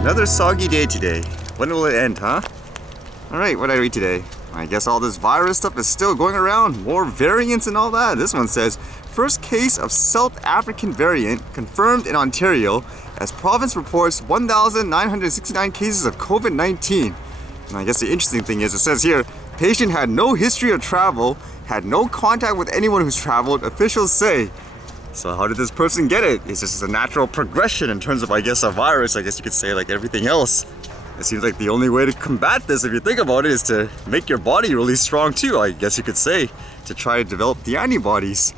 Another soggy day today. When will it end, huh? Alright, what did I read today? I guess all this virus stuff is still going around. More variants and all that. This one says, first case of South African variant confirmed in Ontario as province reports 1,969 cases of COVID-19. And I guess the interesting thing is, it says here, patient had no history of travel, had no contact with anyone who's traveled, officials say. So how did this person get it? It's just a natural progression in terms of, I guess, a virus. I guess you could say like everything else. It seems like the only way to combat this, if you think about it, is to make your body really strong too, I guess you could say, to try to develop the antibodies.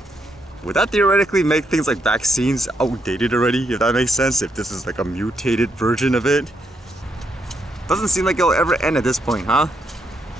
Would that theoretically make things like vaccines outdated already, if that makes sense? If this is like a mutated version of it? Doesn't seem like it'll ever end at this point, huh?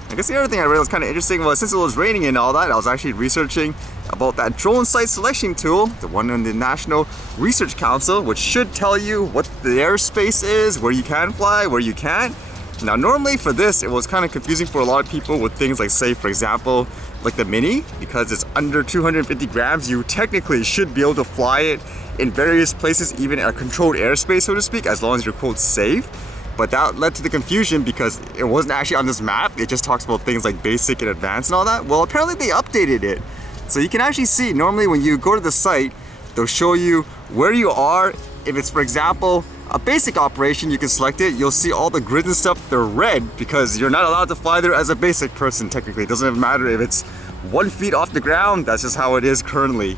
I guess the other thing I read was kind of interesting was, since it was raining and all that, I was actually researching about that drone site selection tool, the one in the National Research Council, which should tell you what the airspace is, where you can fly, where you can't. Now normally for this, it was kind of confusing for a lot of people with things like, say for example, like the Mini, because it's under 250 grams, you technically should be able to fly it in various places, even in a controlled airspace, so to speak, as long as you're quote safe. But that led to the confusion because it wasn't actually on this map. It just talks about things like basic and advanced and all that. Well, apparently they updated it. So you can actually see, normally when you go to the site, they'll show you where you are. If it's, for example, a basic operation, you can select it. You'll see all the grids and stuff, they're red because you're not allowed to fly there as a basic person, technically. It doesn't matter if it's 1 feet off the ground, that's just how it is currently.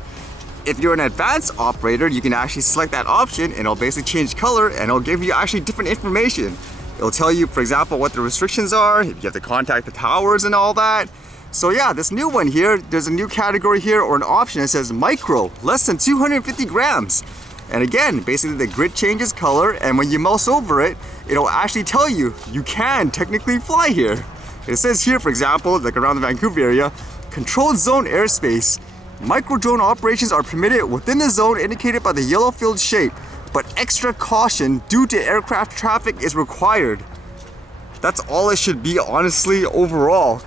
If you're an advanced operator, you can actually select that option and it'll basically change color and it'll give you actually different information. It'll tell you, for example, what the restrictions are, if you have to contact the towers and all that. So yeah, this new one here, there's a new category here or an option that says micro, less than 250 grams. And again, basically the grid changes color, and when you mouse over it, it'll actually tell you, you can technically fly here. It says here, for example, like around the Vancouver area, controlled zone airspace. Micro drone operations are permitted within the zone indicated by the yellow filled shape, but extra caution due to aircraft traffic is required. That's all it should be, honestly, overall.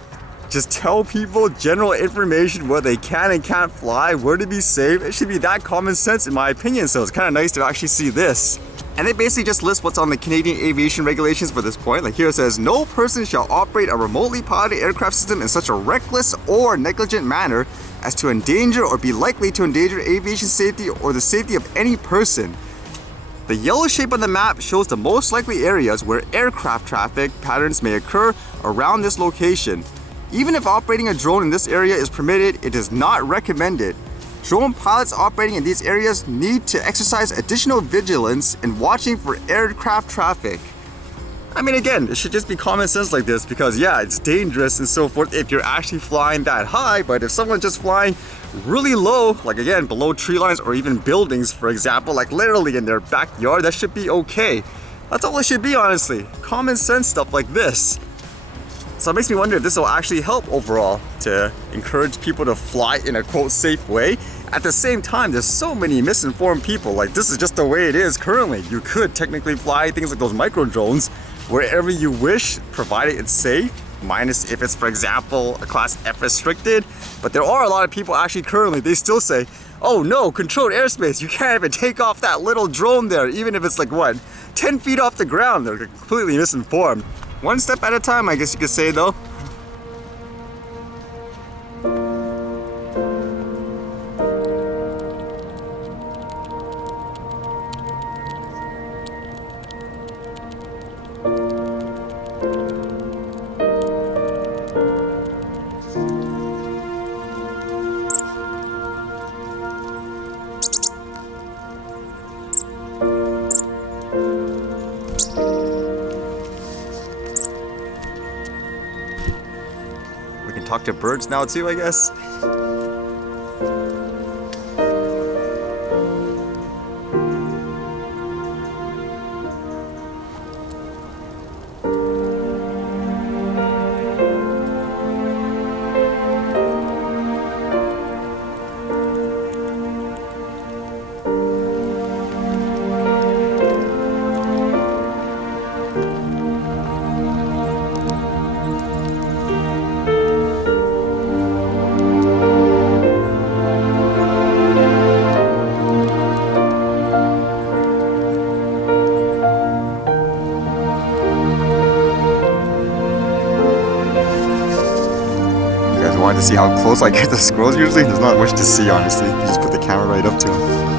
Just tell people general information where they can and can't fly, where to be safe. It should be that common sense in my opinion, so it's kind of nice to actually see this. And they basically just list what's on the Canadian aviation regulations for this point. Like here it says, no person shall operate a remotely piloted aircraft system in such a reckless or negligent manner as to endanger or be likely to endanger aviation safety or the safety of any person. The yellow shape on the map shows the most likely areas where aircraft traffic patterns may occur around this location. Even if operating a drone in this area is permitted, it is not recommended. Drone pilots operating in these areas need to exercise additional vigilance in watching for aircraft traffic. I mean, again, it should just be common sense like this because yeah, it's dangerous and so forth if you're actually flying that high, but if someone's just flying really low, like again, below tree lines or even buildings, for example, like literally in their backyard, that should be okay. That's all it should be, honestly. Common sense stuff like this. So it makes me wonder if this will actually help overall to encourage people to fly in a quote safe way. At the same time, there's so many misinformed people. Like this is just the way it is currently. You could technically fly things like those micro drones wherever you wish, provided it's safe, minus if it's, for example, a class F restricted. But there are a lot of people actually currently, they still say, oh no, controlled airspace, you can't even take off that little drone there, even if it's like what, 10 feet off the ground. They're completely misinformed. One step at a time, I guess you could say though. We can talk to birds now too, I guess. wanted to see how close I get the squirrels usually. There's not much to see, honestly. You just put the camera right up to them.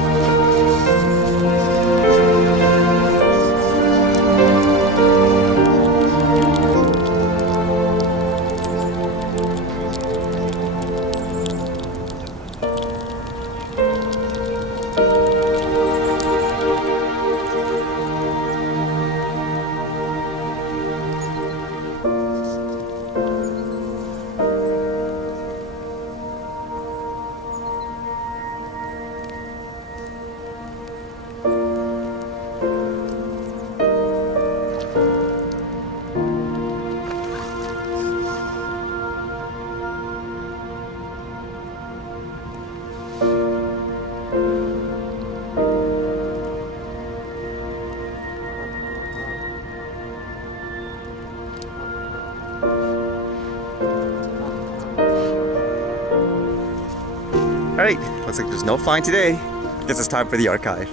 Alright, looks like there's no find today. I guess it's time for the archive.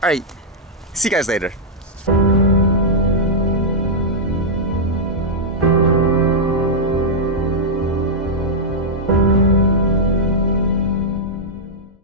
Alright, see you guys later.